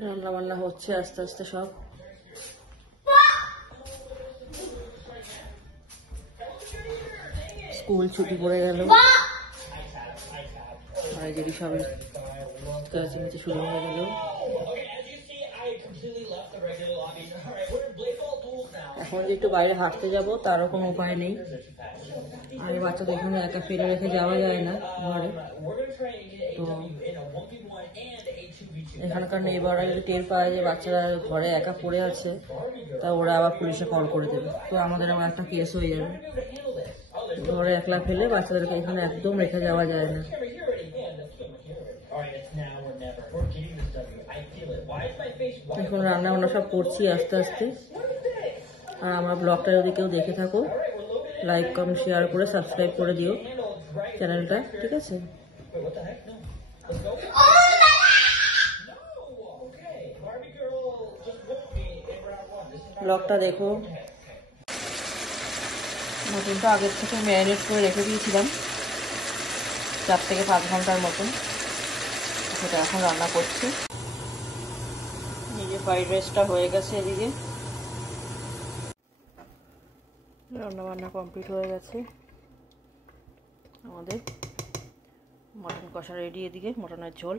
রান্না বান্না হচ্ছে আস্তে আস্তে সব। স্কুল ছুটি পড়ে গেল, আর যদি সব কাছে শুরু হয়ে গেল। এখন যে একটু বাইরে হাঁটতে যাব তারও কোনো উপায় নেই, আর বাচ্চাদের এখানে একা ফেলে রেখে যাওয়া যায় না ঘরে। তো এখানকার নেইবাররা যদি টের পায় যে বাচ্চারা ঘরে একা পড়ে আছে, তা ওরা আবার পুলিশে কল করে দেবে, তো আমাদের আবার একটা কেস হয়ে যাবে। ঘরে একলা ফেলে বাচ্চাদেরকে এখানে একদম রেখে যাওয়া যায় না। এখন রান্না বান্না সব করছি আস্তে আস্তে। আর আমার ব্লগটা যদি কেউ দেখে থাকো, লাইক কমেন্ট শেয়ার করে সাবস্ক্রাইব করে দিও চ্যানেলটা, ঠিক আছে? ব্লগটা দেখো। মটনটা আগের থেকে ম্যারিনেট করে রেখে দিয়েছিলাম 4 থেকে 5 ঘন্টার মতন, সেটা এখন রান্না করছি। এই যে ফ্রাইড রাইসটা হয়ে গেছে, এদিকে রান্না বান্না কমপ্লিট হয়ে গেছে। আমাদের মটন কষা রেডি, এদিকে মটনের ঝোল।